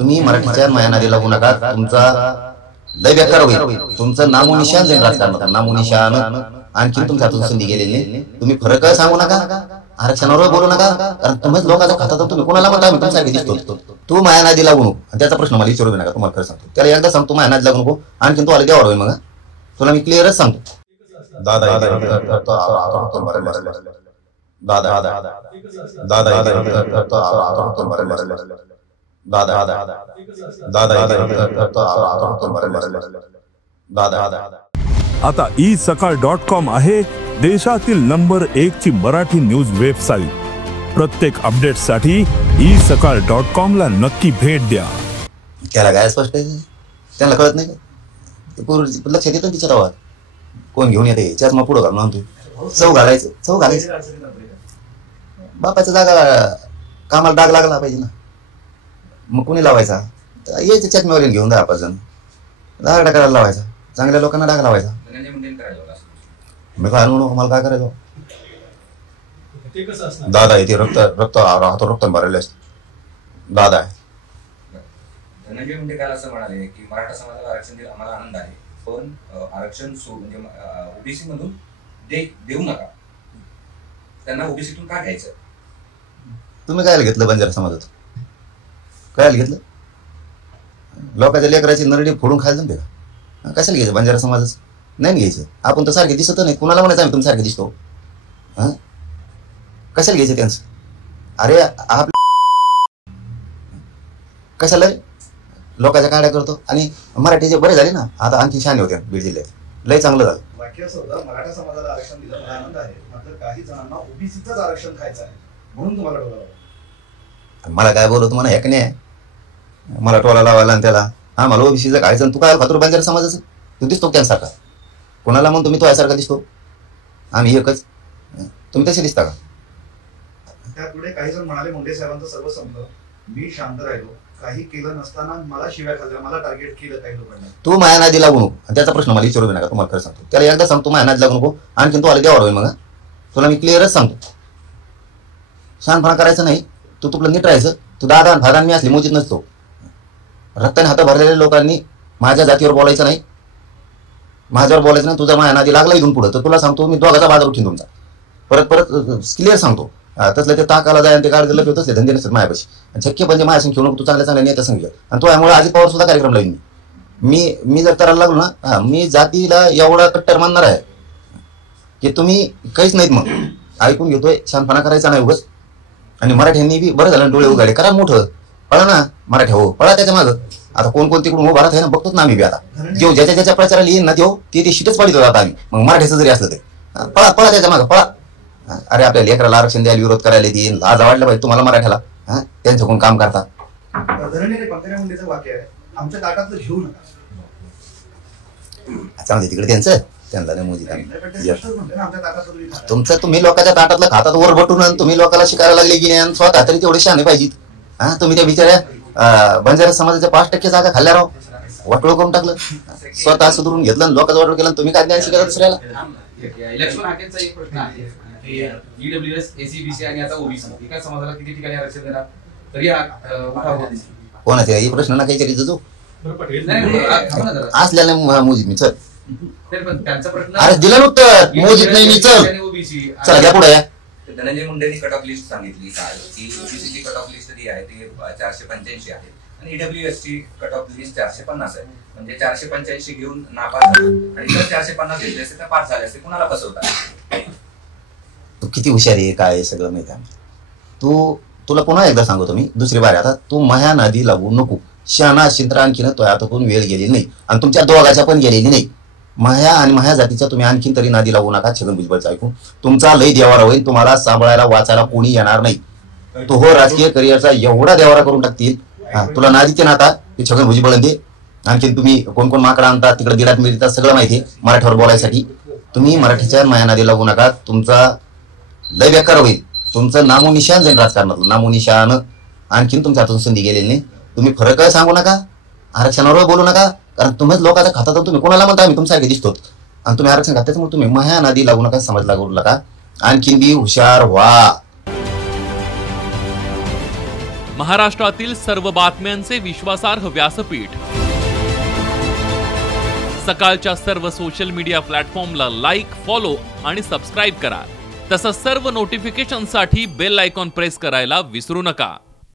तुम्ही मराठीच्या माया नादी लागू नका. तुमचा लय बेकार होईल. तुमचं नामोनिशान जाईल राजकारणात. नामोनिशान आणखी तुमच्या हातून संधी गेलेली नाही. तुम्ही फरक सांगू नका. आरक्षणावर बोलू नका. कारण तुम्हीच लोकांचा खाता. तुम्ही कोणाला म्हणता आम्ही तुमच्यासारखे दिसतो. तू माया नादी लागू नको. त्याचा प्रश्न मला विचारू नका. तुम्हाला खरं सांगतो. त्याला एकदा सांगतो माया नादी लागू नको. आणखी तू आला द्यावर होईल. मग तुला मी क्लिअरच सांगतो. दादा दादा आता isakal.com आहे देशातील नंबर 1 ची मराठी न्यूज वेबसाईट. प्रत्येक अपडेटसाठी isakal.com ला नक्की भेट द्या. त्याला काय स्पष्ट आहे. त्यांना कळत नाही का? लक्षात येतं तिच्या आवाज कोण घेऊन येते. चष्मा पुढं घालून आणतो. चव घालायचं. बापाचा जागा कामाला डाग लागला पाहिजे ना. मग कोणी लावायचा. यायचं चष्म्यावर घेऊन 10-5 जण डाग करायला लावायचा. चांगल्या लोकांना डाग लावायचा. मी काय आणू मला काय करायचं. दादा आहे ते रक्त हातो रक्त भरायला दादा आहे. धनंजय मुंडे काल असं म्हणाले की मराठा समाजाला आरक्षण दिलं आम्हाला आनंद आहे, पण आरक्षण म्हणजे ओबीसी मधून देऊ नका. त्यांना ओबीसीतून का घ्यायचं. तुम्ही काय घेतलं बंजारा समाजात. काय घेतलं. लोकांच्या लेकराची नरडी फोडून खायला जमते का. कशाला घ्यायचं बंजारा समाजाच. नाही घ्यायचं. आपण तर सारखे दिसत नाही. कुणाला म्हणायचं आम्ही तुमच्यासारखे दिसतो. कशाला घ्यायचं त्यांचं. अरे आप कशाला लोकांच्या काड्या करतो. आणि मराठीचे बरे झाले ना. आता आणखी शाने होते बीड जिल्ह्यात. लय चांगलं झालं. वाक्य असं होतं मराठा समाजाला आरक्षण दिलं मला आनंद आहे, मात्र काही जणांना ओबीसीचंच आरक्षण खायचं आहे म्हणून तुम्हाला डोला. मला काय बोलतो म्हणा एक नाही. मला टोला लावायला आणि त्याला मला ओबीसीचं खायचं. तू काय खातो बंजारा समाजाचं. तू दिसतो त्यांसारखा. कोणाला म्हणून तुम्ही तो यासारखा दिसतो. आम्ही एकच. तुम्ही तसे दिसता का. त्यापुढे काही जण म्हणाले मुंडे साहेबांचं सर्व संपलं. मी शांत राहिलो. काही केलं नसताना मला शिव्या खाल्ल्या. मला टार्गेट केलं काही लोकांनी. तू माया नादी लागू नको. त्याचा प्रश्न मला विचारू नका. तुम्हाला खरं सांगतो. त्याला एकदा सांगतो माया नादी लागू नको. आणखी तू आला द्यावर होईल. मग तुला मी क्लिअरच सांगतो. शहाणपणा करायचं नाही. तू तुला नीट राहायचं. तू दादा भागान मी असली मोजीत नसतो. रक्ताने हात भरलेल्या लोकांनी माझ्या जातीवर बोलायचं नाही. माझ्यावर बोलायचं नाही. तुझा माया नादी लागला इथून पुढं तर तुला सांगतो मी दोघाचा बाजार उठीन तुमचा. परत क्लिअर सांगतो. तसलं ते ताकाला जाय ते काढ दिलं तसले धंदे नसतात माझ्यापाशी. शक्य म्हणजे माझ्या संग घेऊ नको. तू चांगल्या नेत्या संग. आणि तो यामुळे अजित पवार सुद्धा कार्यक्रम लावीन. मी जर करायला लागलो ना. मी जातीला एवढा कट्टर मानणार आहे की तुम्ही काहीच नाहीत. मग ऐकून घेतोय. शांतपणा करायचा नाही उगाच. आणि मराठ्यांनी बी बरं झालं डोळे उघाडे. करा मोठं. पळा ना मराठ्या. हो पळा त्याच्या मागं. आता कोण तिकडून उभा राहत आहे ना. बघतोच ना आम्ही बी. आता जो ज्याच्या प्रचाराला येईन ना ते शीटच पडित होता आम्ही. मग मराठ्याचं जरी असलं तरी पळा त्याच्या मागं पळा. अरे आपल्या लेकराला आरक्षण द्यायला विरोध करायला येईल. लाज वाटलं पाहिजे तुम्हाला मराठ्याला. त्यांचं कोण काम करता. पंकजा मुंडेचं वाक्य आहे आमच्या ताटातलं घेऊ नका. चांगलं तिकडे त्यांना मोदी तुमचं तुम्ही लोकांच्या ताटातलं खातात वर बटून. तुम्ही लोकांना शिकायला लागले की नाही. स्वतः तरी तेवढे शहाणे पाहिजेत. तुम्ही त्या बिचाऱ्या बंजारा समाजाच्या 5% जागा खाल्ल्या राव. वाटोळ करून टाकलं. स्वतः सुधरून घेतलं. लोकांचं वाटोळ केलं. तुम्ही काय ज्ञान शिकायला दुसऱ्याला. इलेक्शन हाकेचा एक प्रश्न आहे. ईडब्ल्यूएस एसीबीसी आणि आता ओबीसी एका समाजाला किती ठिकाणी आरक्षण देणार तरी कोणाचे हे प्रश्न ना काही जो असल्याने मोजीत मी चल. अरे दिलं नव्हतं मोजीत नाही मी चल. चला घ्या पुढे. धनंजय मुंडेंनी कट ऑफ लिस्ट सांगितली काल की ओबीसीची कट ऑफ लिस्ट जी आहे ती 485 आहे आणि ईडब्ल्यूएस ची कट ऑफ लिस्ट 450 आहे. म्हणजे 485 घेऊन नापास झाले आणि जर 450 घेतले असते तर पास झाले असते. कुणाला फसवतात. तू किती हुशार आहे काय आहे सगळं माहिती आहे. तुला पुन्हा एकदा सांगतो मी दुसरी बार. आता तू माया नादी लागू नको. शहाणा शिंद्र आणखीन तो आता कोण वेळ गेलेली नाही. आणि तुमच्या दोघाच्या पण गेलेली नाही. माया आणि माया जातीच्या तुम्ही आणखीन तरी नादी लागू नका. छगन भुजबळचं ऐकून तुमचा लय देवारा होईल. तुम्हाला सांभाळायला वाचायला कोणी येणार नाही. तो हो राजकीय करिअरचा एवढा देवारा करून टाकतील. तुला नादीचे ना आता ते छगन भुजबळ दे. आणखीन तुम्ही कोण माकडा आणतात तिकडे दिडात मिळतात सगळं माहिती आहे मराठीवर बोलायसाठी. तुम्ही मराठीच्या माया नादी लागू नका. तुमचा लय बेकार होईल. तुमचं नामोनिशान जाईल राजकारणातलं. नामोनिशान आणखीन तुमच्या हातून संधी गेलेली नाही. तुम्ही फरक सांगू नका. आरक्षणावर बोलू नका. कारण तुम्हीच लोकांचा खाता. तर तुम्ही कोणाला म्हणता आम्ही तुमच्यासारखे दिसतो. आणि तुम्ही आरक्षण खात्याच म्हणून तुम्ही माया नादी लागू नका. समाज लागू नका. आणखीन बी हुशार व्हा. महाराष्ट्रातील सर्व बातम्यांचे विश्वासार्ह व्यासपीठ. सकाळच्या सर्व सोशल मीडिया प्लॅटफॉर्मला लाईक, फॉलो आणि सबस्क्राईब करा. तसंच सर्व नोटिफिकेशनसाठी बेल आयकॉन प्रेस करायला विसरू नका.